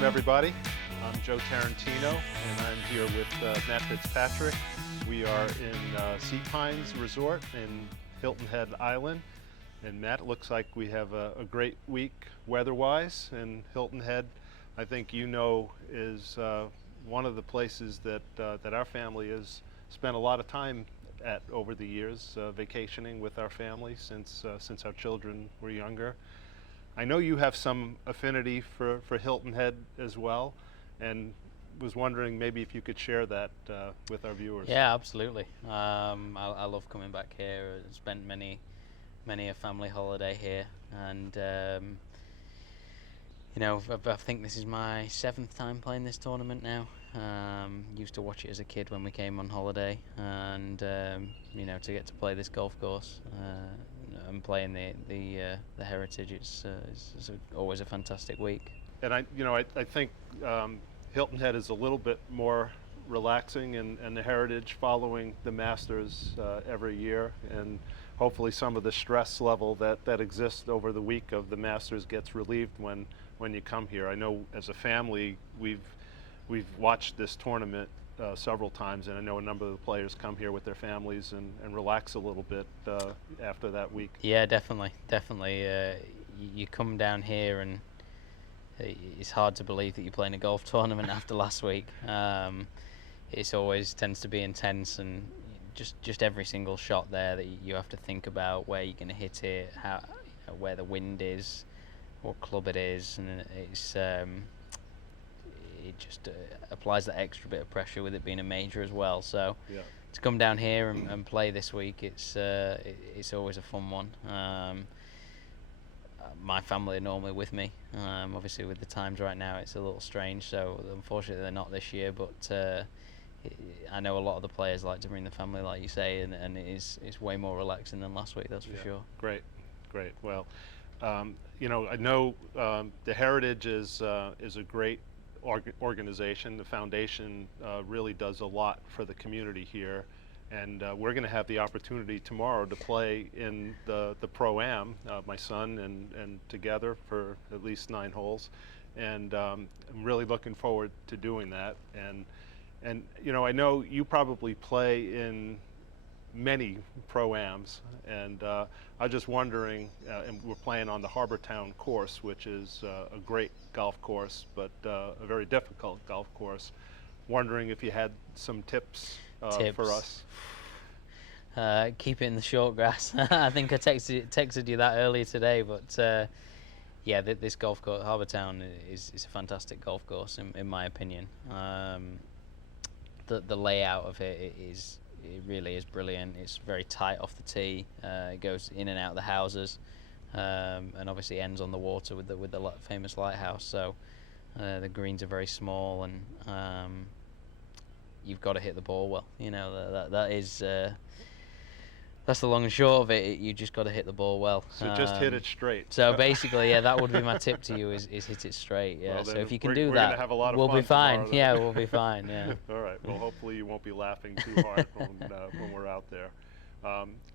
Welcome everybody. I'm Joe Tarantino and I'm here with Matt Fitzpatrick. We are in Sea Pines Resort in Hilton Head Island. And Matt, it looks like we have a great week weather-wise. And Hilton Head, I think you know, is one of the places that our family has spent a lot of time at over the years, vacationing with our family since our children were younger. I know you have some affinity for Hilton Head as well, and was wondering maybe if you could share that with our viewers. Yeah, absolutely. I love coming back here. I spent many a family holiday here, and you know, I think this is my 7th time playing this tournament now. Used to watch it as a kid when we came on holiday, and you know, to get to play this golf course and playing the Heritage, it's always a fantastic week. And I think Hilton Head is a little bit more relaxing, and the Heritage following the Masters every year, and hopefully some of the stress level that exists over the week of the Masters gets relieved when you come here. I know as a family we've watched this tournament several times, and I know a number of the players come here with their families and relax a little bit after that week. Yeah, definitely. You come down here and it's hard to believe that you're playing a golf tournament after last week. It's always tends to be intense, and just every single shot there that you have to think about where you're going to hit it, how, where the wind is, what club it is, and it's it just applies that extra bit of pressure with it being a major as well. So yeah, to come down here and play this week, it's always a fun one. My family are normally with me. Obviously, with the times right now, it's a little strange. So unfortunately, they're not this year. But I know a lot of the players like to bring the family, like you say, and it's way more relaxing than last week. That's for sure. Great. Well, you know, I know the Heritage is a great organization. The foundation really does a lot for the community here, and we're going to have the opportunity tomorrow to play in the Pro-Am, my son and together, for at least 9 holes, and I'm really looking forward to doing that. And you know, I know you probably play in many Pro-Ams, and I was just wondering, and we're playing on the Harbortown course, which is a great golf course, but a very difficult golf course. Wondering if you had some tips for us. Keep it in the short grass. I think I texted you that earlier today, but yeah, this golf course, Harbortown, is a fantastic golf course in my opinion. The layout of it really is brilliant. It's very tight off the tee. It goes in and out of the houses, and obviously ends on the water with the famous lighthouse. So the greens are very small, and you've got to hit the ball well. You know, that is that's the long and short of it. You just got to hit the ball well. So just hit it straight. So basically, yeah, that would be my tip to you: is hit it straight. Yeah. Well, so if you can we're do gonna that, have a lot of we'll fun be fine. tomorrow, Yeah, we'll be fine. Yeah. All right. Well, hopefully you won't be laughing too hard when we're out there.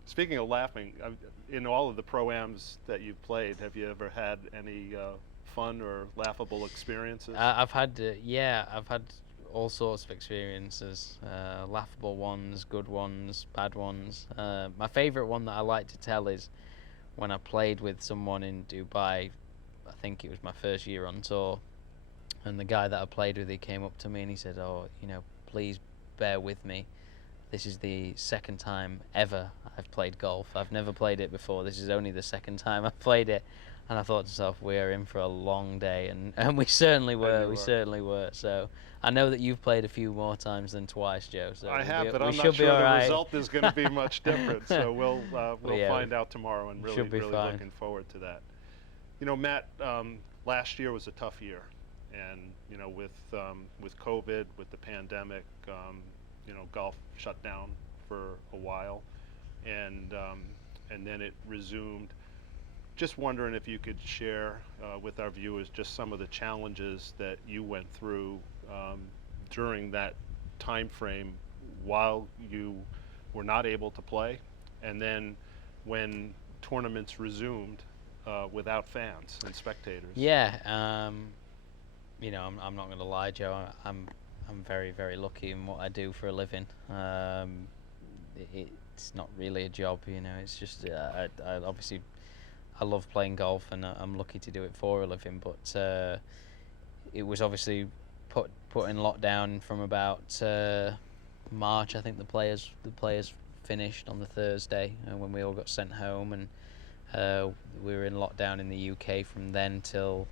Speaking of laughing, in all of the Pro-Ams that you've played, have you ever had any fun or laughable experiences? I've had all sorts of experiences, laughable ones, good ones, bad ones. My favourite one that I like to tell is when I played with someone in Dubai. I think it was my first year on tour, and the guy that I played with, he came up to me and he said, "Oh, you know, please bear with me. This is the 2nd time ever I've played golf. I've never played it before. This is only the 2nd time I've played it." And I thought to myself, we are in for a long day, and we certainly were. We certainly were. So I know that you've played a few more times than twice, Joe. So I have, but we I'm should not be sure all the right. result is going to be much different. So we'll yeah, find out tomorrow, and really fine. looking forward to that. You know, Matt, last year was a tough year, and you know, with COVID, with the pandemic, you know, golf shut down for a while, and then it resumed. Just wondering if you could share with our viewers just some of the challenges that you went through during that time frame while you were not able to play, and then when tournaments resumed without fans and spectators. Yeah, I'm not going to lie, Joe. I'm very, very lucky in what I do for a living. It's not really a job, It's just I obviously I love playing golf, and I'm lucky to do it for a living. But it was obviously put in lockdown from about March. I think the players finished on the Thursday, when we all got sent home, and we were in lockdown in the UK from then till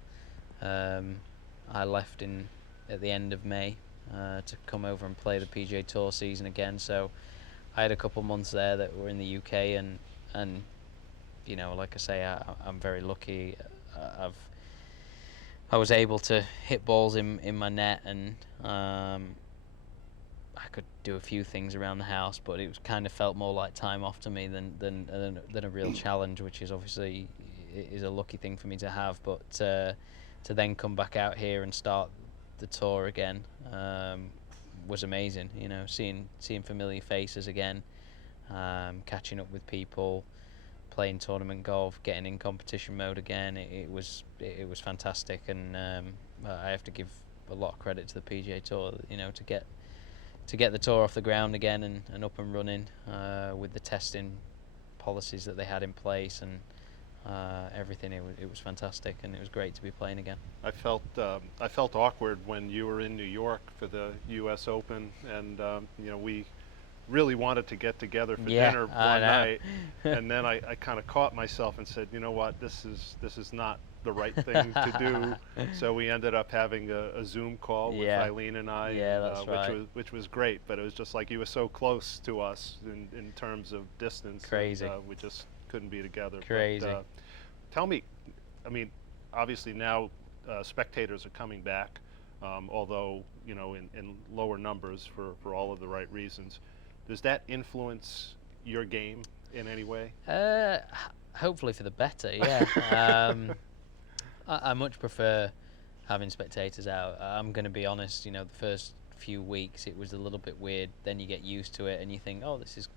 I left at the end of May to come over and play the PGA Tour season again. So I had a couple months there that were in the UK, and like I say, I'm very lucky. I was able to hit balls in my net, and I could do a few things around the house, but it was kind of felt more like time off to me than a real challenge, which is obviously is a lucky thing for me to have. But to then come back out here and start the tour again was amazing. Seeing familiar faces again, catching up with people, playing tournament golf, getting in competition mode again. It was fantastic, and I have to give a lot of credit to the PGA Tour, to get the tour off the ground again and up and running with the testing policies that they had in place, and everything. It was fantastic, and it was great to be playing again. I felt awkward when you were in New York for the U.S. Open, and we really wanted to get together for dinner one night, and then I kind of caught myself and said, you know what, this is not the right thing to do. So we ended up having a Zoom call with Eileen and I, that's right. which was great. But it was just like you were so close to us in terms of distance. Crazy. And, we just couldn't be together. Crazy. But, tell me, I mean, obviously now spectators are coming back, although in lower numbers for all of the right reasons. Does that influence your game in any way? Hopefully for the better, yeah. I much prefer having spectators out. I'm going to be honest. The first few weeks it was a little bit weird. Then you get used to it, and you think, oh, this is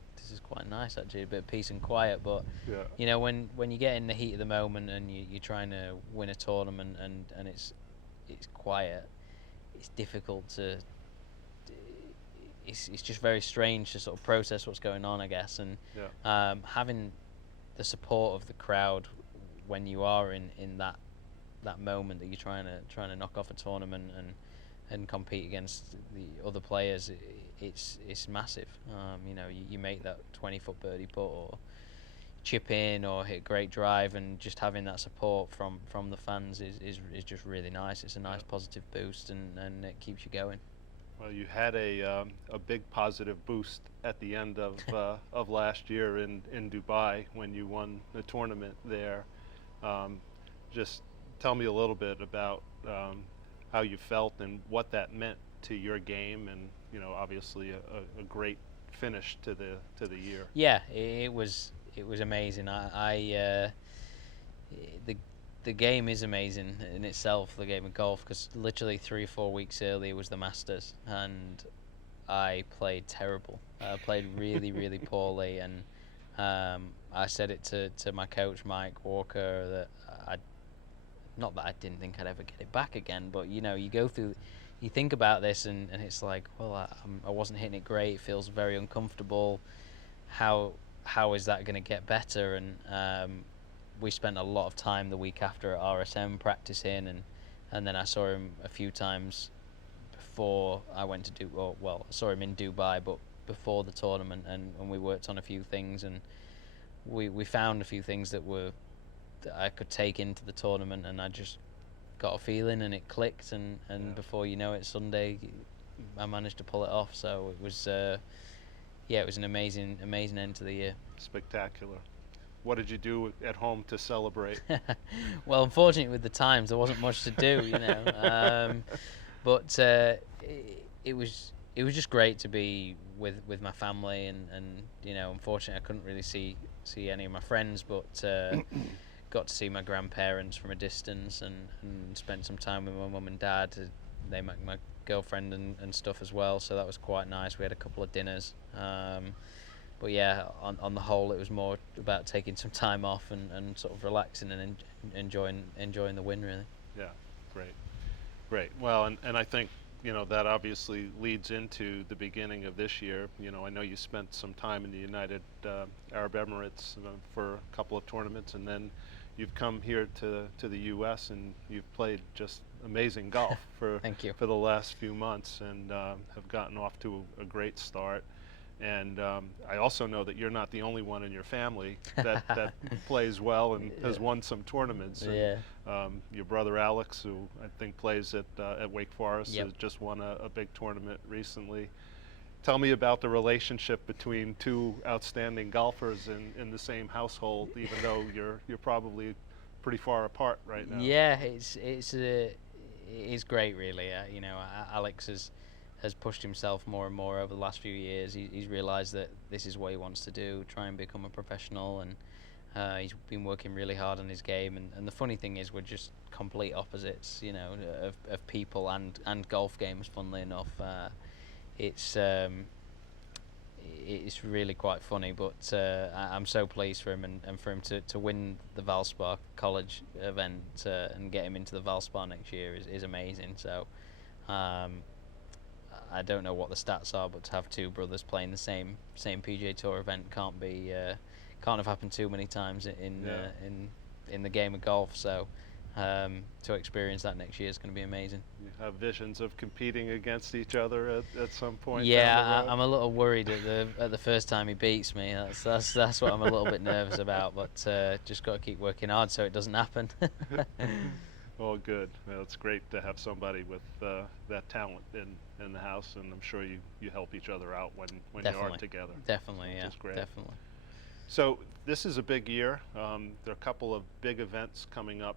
quite nice actually, a bit of peace and quiet. But when you get in the heat of the moment and you're trying to win a tournament and it's quiet, it's difficult to. It's just very strange to sort of process what's going on, I guess, and having the support of the crowd when you are in that moment that you're trying to knock off a tournament and compete against the other players, it's massive. You make that 20-foot birdie putt or chip in or hit a great drive, and just having that support from the fans is just really nice. It's a nice positive boost, and it keeps you going. Well, you had a big positive boost at the end of last year in Dubai when you won the tournament there. Just tell me a little bit about how you felt and what that meant to your game, and obviously a great finish to the year. Yeah, it was amazing. The game is amazing in itself, the game of golf, because literally 3 or 4 weeks earlier was the Masters, and I played terrible. I played really, really poorly, and I said it to my coach, Mike Walker, that not that I didn't think I'd ever get it back again, but you go through, you think about this, and it's like, well, I wasn't hitting it great. It feels very uncomfortable. How is that going to get better? And we spent a lot of time the week after at RSM practicing, and then I saw him a few times before I went to I saw him in Dubai, but before the tournament, and we worked on a few things, and we found a few things that I could take into the tournament, and I just got a feeling, and it clicked, and before you know it, Sunday I managed to pull it off. So it was it was an amazing end to the year. Spectacular. What did you do at home to celebrate? Well, unfortunately, with the times, there wasn't much to do, but it was just great to be with my family, and unfortunately, I couldn't really see any of my friends, but got to see my grandparents from a distance, and spent some time with my mum and dad. They met my girlfriend and stuff as well, so that was quite nice. We had a couple of dinners. But yeah, on the whole, it was more about taking some time off and sort of relaxing and enjoying the win, really. Yeah, great. Great. Well, and I think, that obviously leads into the beginning of this year. I know you spent some time in the United Arab Emirates for a couple of tournaments, and then you've come here to the U.S. and you've played just amazing golf for Thank you. for the last few months, and have gotten off to a great start. And I also know that you're not the only one in your family that plays well and has won some tournaments. And Yeah. your brother Alex, who I think plays at Wake Forest, Yep. has just won a big tournament recently. Tell me about the relationship between two outstanding golfers in the same household, even though you're probably pretty far apart right now. Yeah, it's great, really. Alex has pushed himself more and more over the last few years. He's realised that this is what he wants to do, try and become a professional, and he's been working really hard on his game. And the funny thing is, we're just complete opposites, of people and golf games. Funnily enough, it's it's really quite funny. But I'm so pleased for him, and for him to win the Valspar College event and get him into the Valspar next year is amazing. So. I don't know what the stats are, but to have two brothers playing the same PGA Tour event can't have happened too many times in the game of golf. So to experience that next year is going to be amazing. You have visions of competing against each other at some point. Yeah, down the road? I'm a little worried at the first time he beats me. That's what I'm a little bit nervous about. But just got to keep working hard so it doesn't happen. Well, good. Well, it's great to have somebody with that talent in the house, and I'm sure you help each other out when you are together. Definitely, which yeah, is great. definitely. So this is a big year. There are a couple of big events coming up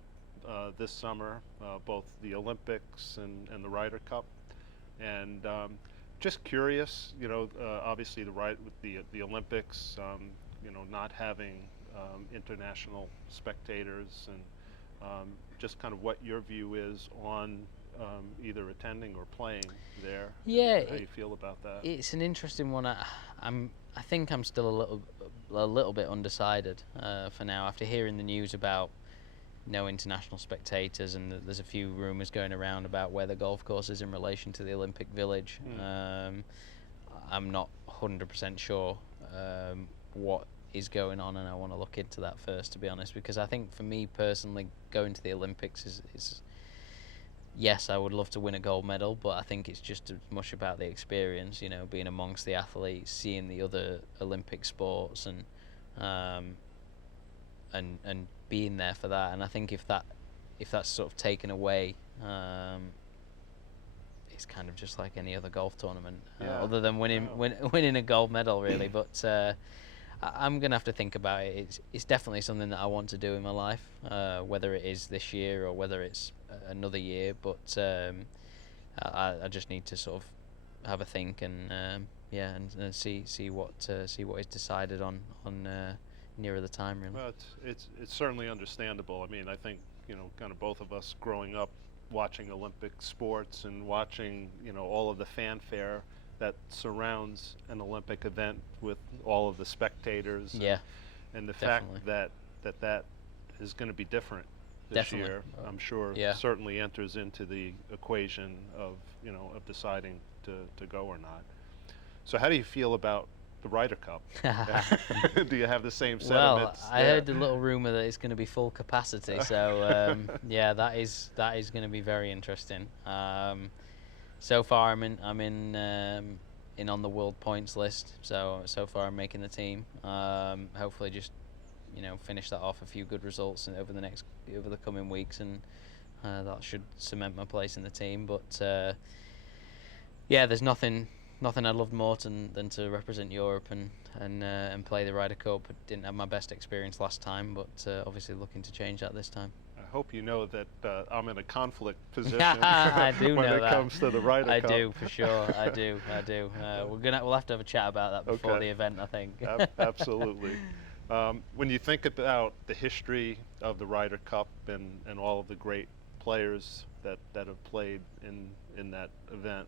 this summer, both the Olympics and the Ryder Cup. And just curious, obviously with the Olympics, not having international spectators, and just kind of what your view is on either attending or playing there. Yeah, how you feel about that? It's an interesting one. I think I'm still a little bit undecided for now, after hearing the news about no international spectators, and there's a few rumours going around about where the golf course is in relation to the Olympic Village. I'm not 100% sure what is going on, and I want to look into that first, to be honest, because I think for me personally, going to the Olympics is yes, I would love to win a gold medal, but I think it's just as much about the experience, being amongst the athletes, seeing the other Olympic sports, and being there for that. And I think if that's sort of taken away, it's kind of just like any other golf tournament, other than winning a gold medal, really. But I'm gonna have to think about it. It's definitely something that I want to do in my life, whether it is this year or whether it's another year. But I just need to sort of have a think and and see what is decided on nearer the time, really. Well, it's certainly understandable. I mean, I think kind of both of us growing up watching Olympic sports and watching all of the fanfare that surrounds an Olympic event with all of the spectators. And the definitely. fact that is going to be different this Definitely. year, I'm sure, certainly enters into the equation of of deciding to go or not. So how do you feel about the Ryder Cup? Do you have the same sentiments? Well, I heard a little rumor that it's going to be full capacity, so that is going to be very interesting. So far, I'm in on the world points list. So far, I'm making the team. Hopefully, just finish that off a few good results and over the coming weeks, and that should cement my place in the team. But there's nothing I'd love more than to represent Europe and play the Ryder Cup. I didn't have my best experience last time, but obviously looking to change that this time. I hope you know that I'm in a conflict position I do when know it that. comes to the Ryder I Cup. do, for sure. I do. We'll have to have a chat about that before Okay. the event, I think. Absolutely. When you think about the history of the Ryder Cup and all of the great players that have played in that event,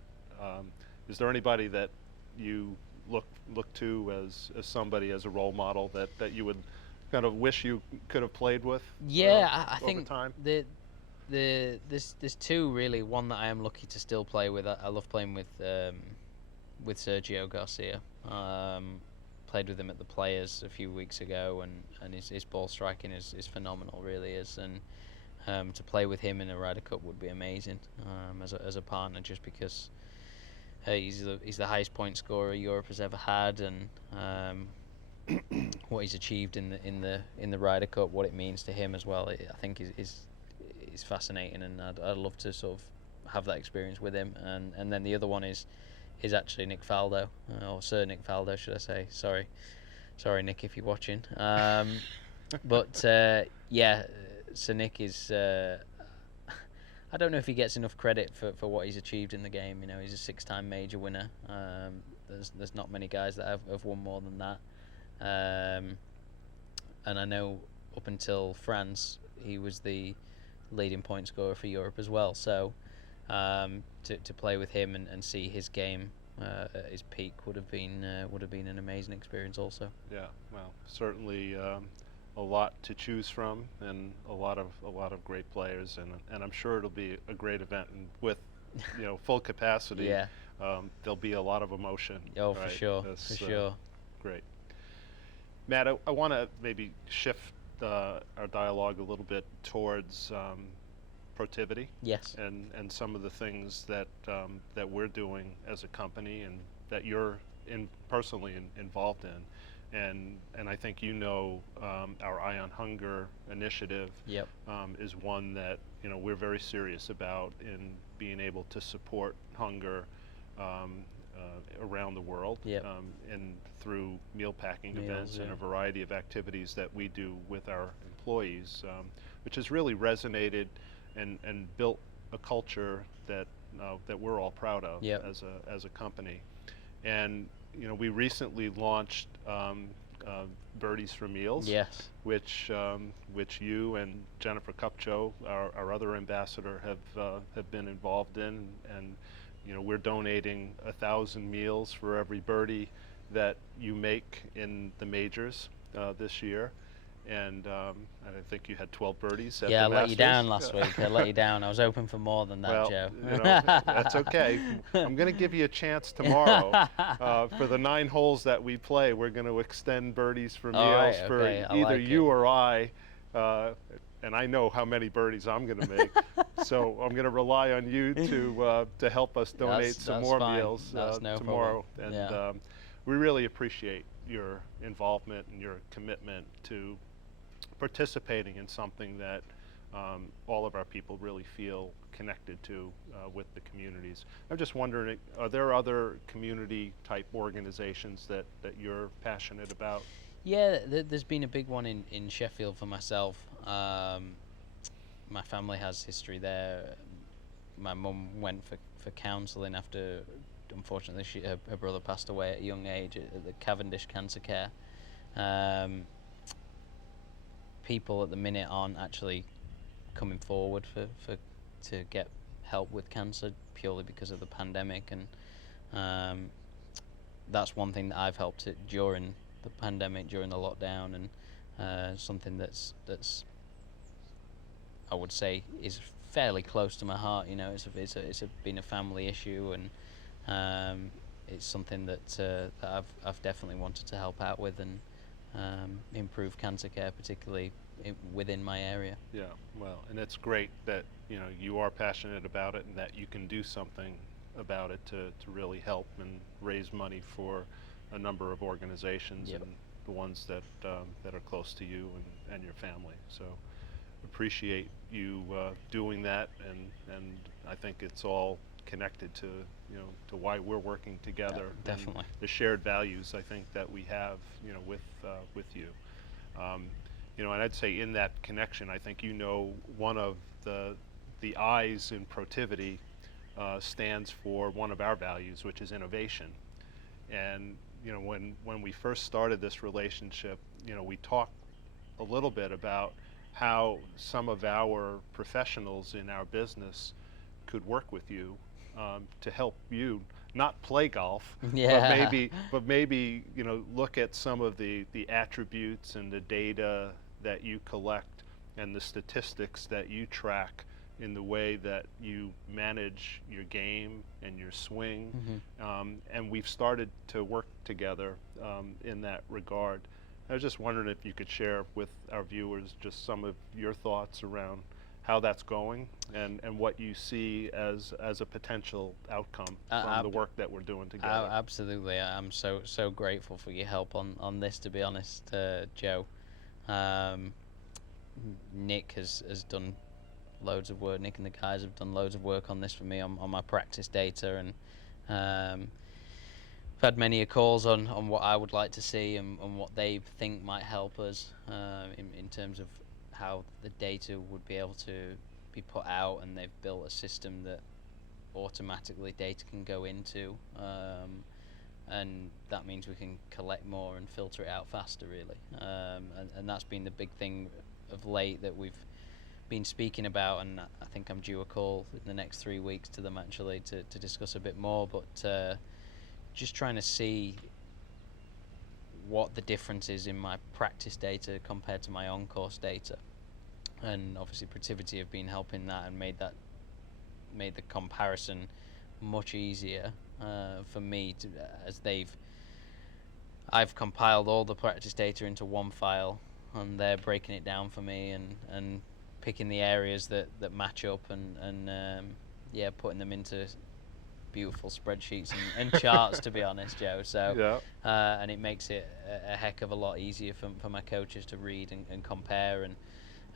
is there anybody that you look to as somebody, as a role model that you would kind of wish you could have played with? I over think time? the there's two really. One that I am lucky to still play with. I love playing with Sergio Garcia. Played with him at the Players a few weeks ago, and his ball striking is phenomenal, really is. And to play with him in a Ryder Cup would be amazing as a partner, just because he's the highest point scorer Europe has ever had, and what he's achieved in the Ryder Cup, what it means to him as well. I think is fascinating, and I'd love to sort of have that experience with him. And then the other one is actually Nick Faldo, or Sir Nick Faldo, should I say? Sorry, Nick, if you're watching. But yeah, Sir Nick is. I don't know if he gets enough credit for what he's achieved in the game. You know, he's a 6-time major winner. There's not many guys that have won more than that. And I know up until France, he was the leading point scorer for Europe as well. So to play with him and see his game at his peak would have been an amazing experience also. Yeah, well, certainly a lot to choose from, and a lot of great players, and I'm sure it'll be a great event, and with full capacity. Yeah. There'll be a lot of emotion. Oh, right? for sure, That's, for sure. Great. Matt, I want to maybe shift our dialogue a little bit towards Protiviti. Yes. And some of the things that that we're doing as a company, and that you're personally involved in, and I think our Eye on Hunger initiative. Yep. Is one that we're very serious about in being able to support hunger around the world. Yep. And through meal packing Meals, events and yeah. a variety of activities that we do with our employees, which has really resonated and built a culture that we're all proud of. Yep. as a company. And we recently launched Birdies for Meals. Yes. Which you and Jennifer Kupcho, our other ambassador, have been involved in, and we're donating 1,000 meals for every birdie that you make in the majors this year. And I think you had 12 birdies at Yeah, the I let you Masters. down last week. I let you down. I was hoping for more than that, Well, Joe. that's okay. I'm going to give you a chance tomorrow. For the 9 holes that we play, we're going to extend Birdies for Meals All right, for okay, I either like you it. or I. And I know how many birdies I'm going to make. So I'm going to rely on you to help us donate some That's more fine. meals That's no tomorrow. problem. And Yeah. we really appreciate your involvement and your commitment to participating in something that all of our people really feel connected to with the communities. I'm just wondering, are there other community type organizations that you're passionate about? Yeah, there's been a big one in Sheffield for myself. My family has history there. My mum went for counselling after, unfortunately, her brother passed away at a young age at the Cavendish Cancer Care. People at the minute aren't actually coming forward to get help with cancer purely because of the pandemic, and that's one thing that I've helped during the pandemic, during the lockdown, and something that's I would say is fairly close to my heart. It's been a family issue, and it's something that I've definitely wanted to help out with and improve cancer care, particularly within my area. Yeah, well, and it's great that you are passionate about it, and that you can do something about it to really help and raise money for a number of organizations. Yep. And the ones that are close to you and your family. So appreciate you doing that, and I think it's all connected to to why we're working together. Definitely. And the shared values I think that we have with you. And I'd say in that connection, I think one of the I's in Protiviti stands for one of our values, which is innovation. And when we first started this relationship, we talked a little bit about how some of our professionals in our business could work with you to help you not play golf, Yeah. but maybe look at some of the attributes and the data that you collect and the statistics that you track in the way that you manage your game and your swing, and we've started to work together in that regard. I was just wondering if you could share with our viewers just some of your thoughts around how that's going and what you see as a potential outcome from the work that we're doing together. Absolutely, I'm so grateful for your help on this. To be honest, Joe, um, Nick has done loads of work. Nick and the guys have done loads of work on this for me on my practice data, and I've had many calls on what I would like to see and what they think might help us in terms of how the data would be able to be put out, and they've built a system that automatically data can go into, and that means we can collect more and filter it out faster, really. And that's been the big thing of late that we've been speaking about, and I think I'm due a call in the next 3 weeks to them actually to discuss a bit more, but just trying to see what the difference is in my practice data compared to my on-course data. And obviously Protiviti have been helping that and made the comparison much easier for me to, as I've compiled all the practice data into one file, and they're breaking it down for me and picking the areas that match up and yeah, putting them into beautiful spreadsheets and charts, to be honest, Joe. So and it makes it a heck of a lot easier for my coaches to read and compare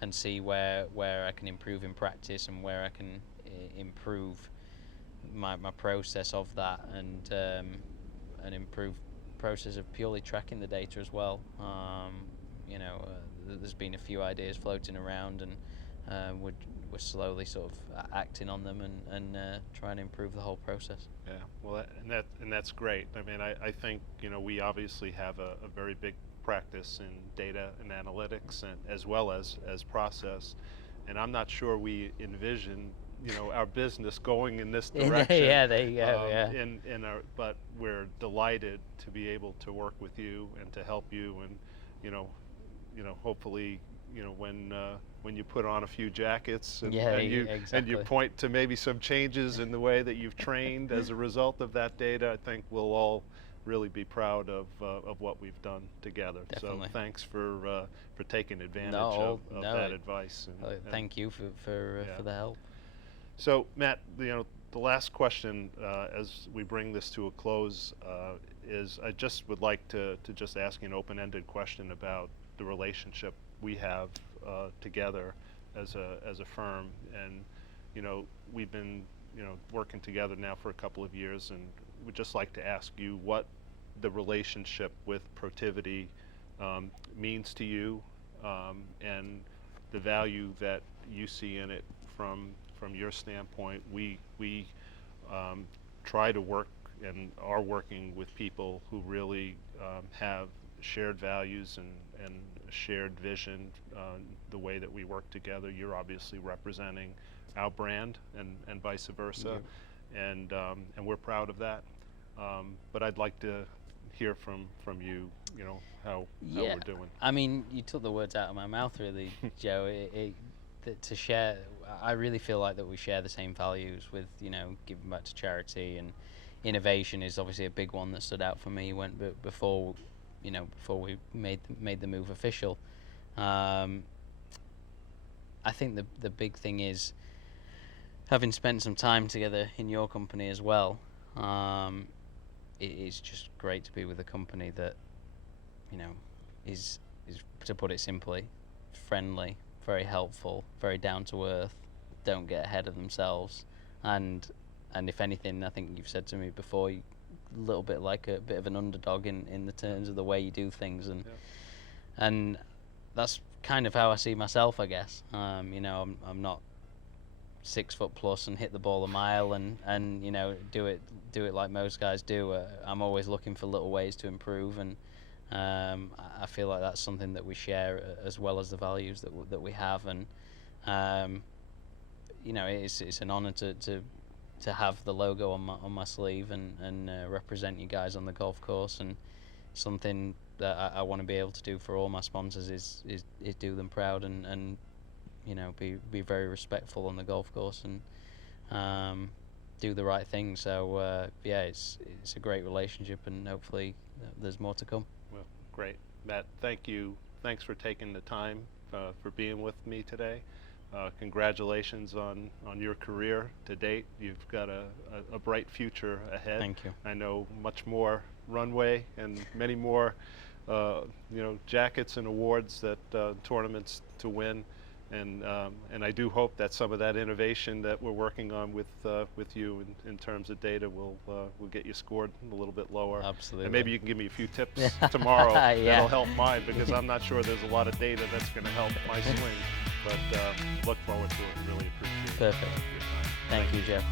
and see where I can improve in practice and where I can improve my process of that, and improve process of purely tracking the data as well. You know, there's been a few ideas floating around, and we're slowly sort of acting on them and trying to improve the whole process. Yeah, well, and that's great. I mean, I think, you know, we obviously have a very big practice in data and analytics, and as well as process, and I'm not sure we envision, you know, our business going in this direction. Yeah, there you go. But we're delighted to be able to work with you and to help you, and you know, hopefully, you know, when you put on a few jackets and you point to maybe some changes in the way that you've trained as a result of that data, I think we'll all really be proud of what we've done together. Definitely. So thanks for taking advantage of that advice. And thank you for the help. So Matt, you know, the last question as we bring this to a close is I just would like to just ask you an open-ended question about the relationship we have together as a firm, and you know, we've been, you know, working together now for a couple of years, and we'd just like to ask you what the relationship with Protiviti means to you, and the value that you see in it from your standpoint. We try to work and are working with people who really have shared values and shared vision, the way that we work together. You're obviously representing our brand and vice versa, and we're proud of that. But I'd like to hear from you, you know, how we're doing. I mean, you took the words out of my mouth, really, Joe. To share, I really feel like that we share the same values with, you know, giving back to charity, and innovation is obviously a big one that stood out for me before we made the move official. I think the big thing is, having spent some time together in your company as well, it's just great to be with a company that, you know, is, to put it simply, friendly, very helpful, very down to earth, don't get ahead of themselves, and if anything, I think you've said to me before, a little bit like a bit of an underdog in the terms of the way you do things, and that's kind of how I see myself, I guess. You know, I'm not 6 foot plus and hit the ball a mile and you know, do it like most guys do. I'm always looking for little ways to improve, and I feel like that's something that we share, as well as the values that we have, and you know, it's an honor to have the logo on my sleeve and represent you guys on the golf course, and something that I want to be able to do for all my sponsors is do them proud and be very respectful on the golf course and do the right thing. So yeah, it's a great relationship, and hopefully there's more to come. Well, great. Matt, thank you. Thanks for taking the time for being with me today. Congratulations on your career to date. You've got a bright future ahead. Thank you. I know much more runway and many more jackets and awards that tournaments to win. And I do hope that some of that innovation that we're working on with you in terms of data will get you scored a little bit lower. Absolutely. And maybe you can give me a few tips tomorrow that'll help mine, because I'm not sure there's a lot of data that's going to help my swing. But look forward to it. Really appreciate Perfect. your time. Thank you, Jeff.